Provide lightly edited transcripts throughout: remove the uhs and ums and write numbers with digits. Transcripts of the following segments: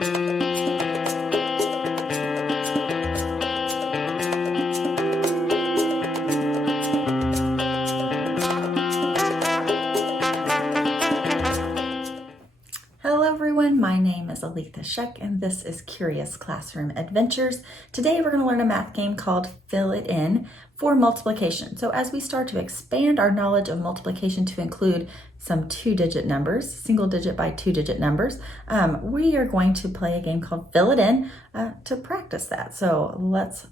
Hello everyone, my name is Aletha Sheck and this is Curious Classroom Adventures. Today we're going to learn a math game called Fill It In for multiplication. So as we start to expand our knowledge of multiplication to include some two-digit numbers, single digit by two-digit numbers, we are going to play a game called Fill It In to practice that. So let's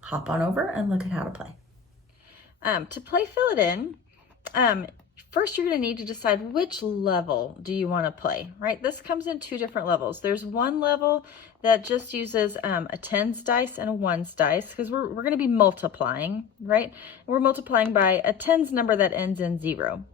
hop on over and look at how to play. To play Fill It In, first, you're going to need to decide which level do you want to play, right? This comes in two different levels. There's one level that just uses a tens dice and a ones dice because we're going to be multiplying, right? We're multiplying by a tens number that ends in 0.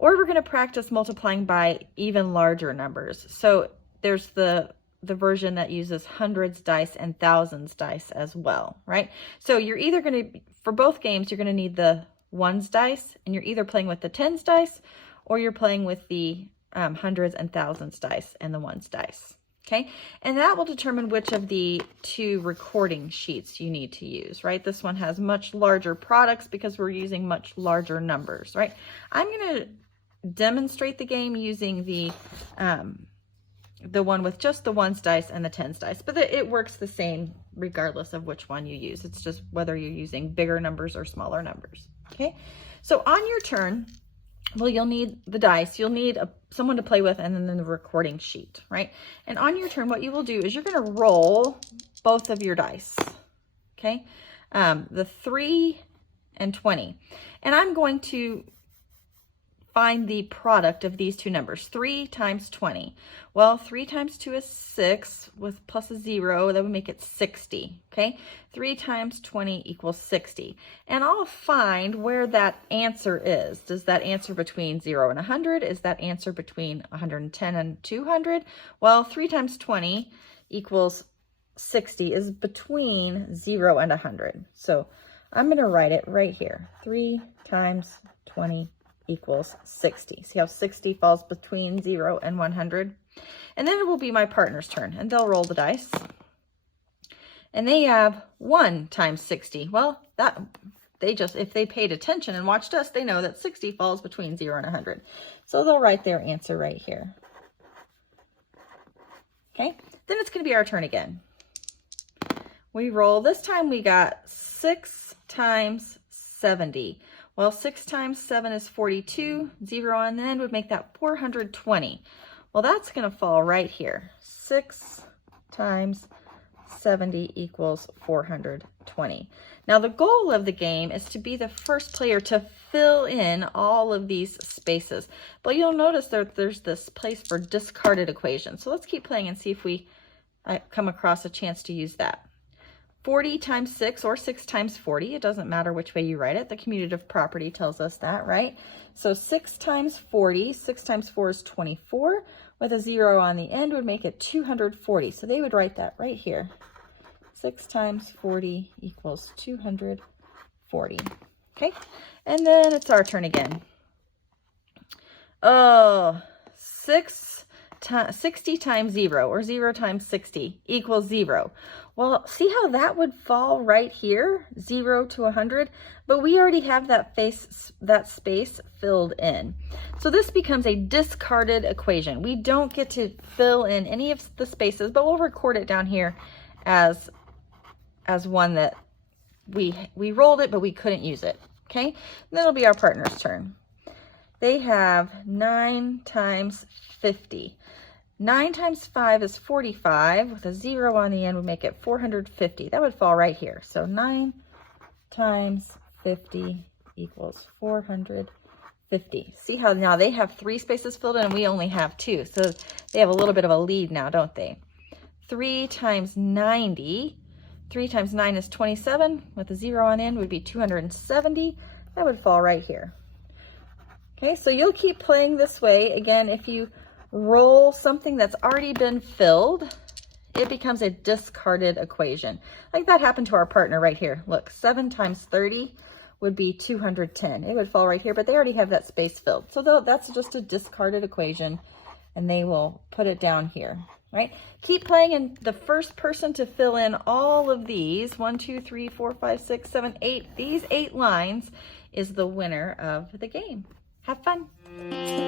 Or we're going to practice multiplying by even larger numbers. So there's the version that uses hundreds dice and thousands dice as well, right? So you're either going to, for both games, you're going to need the ones dice, and you're either playing with the tens dice or you're playing with the hundreds and thousands dice and the ones dice. Okay, and that will determine which of the two recording sheets you need to use, right? This one has much larger products because we're using much larger numbers, right? I'm going to demonstrate the game using the one with just the ones dice and the tens dice, but it works the same regardless of which one you use. It's just whether you're using bigger numbers or smaller numbers. Okay, so on your turn, well, you'll need the dice, you'll need someone to play with, and then the recording sheet, right? And on your turn, what you will do is you're going to roll both of your dice, okay? The 3 and 20. And I'm going to find the product of these two numbers, 3 times 20. Well, 3 times 2 is 6 with plus a 0. That would make it 60, okay? 3 times 20 equals 60. And I'll find where that answer is. Does that answer between 0 and 100? Is that answer between 110 and 200? Well, 3 times 20 equals 60 is between 0 and 100. So I'm going to write it right here. 3 times 20 equals 60. See how 60 falls between 0 and 100? And then it will be my partner's turn, and they'll roll the dice. And they have 1 times 60. Well, if they paid attention and watched us, they know that 60 falls between 0 and 100. So they'll write their answer right here. Okay, then it's going to be our turn again. We roll. This time we got 6 times 70. Well, 6 times 7 is 42. 0 on the end would make that 420. Well, that's going to fall right here. 6 times 70 equals 420. Now, the goal of the game is to be the first player to fill in all of these spaces. But you'll notice that there's this place for discarded equations. So let's keep playing and see if we come across a chance to use that. 40 times 6 or 6 times 40, it doesn't matter which way you write it. The commutative property tells us that, right? So 6 times 40, 6 times 4 is 24, with a 0 on the end would make it 240. So they would write that right here. 6 times 40 equals 240. Okay, and then it's our turn again. Oh, 60 times 0, or 0 times 60, equals 0. Well, see how that would fall right here, 0 to 100? But we already have that space filled in. So this becomes a discarded equation. We don't get to fill in any of the spaces, but we'll record it down here as one that we rolled it, but we couldn't use it. Okay, and then it'll be our partner's turn. They have 9 times 50. 9 times 5 is 45, with a 0 on the end would make it 450. That would fall right here. So 9 times 50 equals 450. See how now they have 3 spaces filled in and we only have 2. So they have a little bit of a lead now, don't they? 3 times 90. 3 times 9 is 27, with a 0 on end would be 270. That would fall right here. Okay, so you'll keep playing this way. Again, if you roll something that's already been filled, it becomes a discarded equation. Like that happened to our partner right here. Look, 7 times 30 would be 210. It would fall right here, but they already have that space filled. So that's just a discarded equation, and they will put it down here. right? Keep playing, and the first person to fill in all of these, 1, 2, 3, 4, 5, 6, 7, 8, these 8 lines is the winner of the game. Have fun.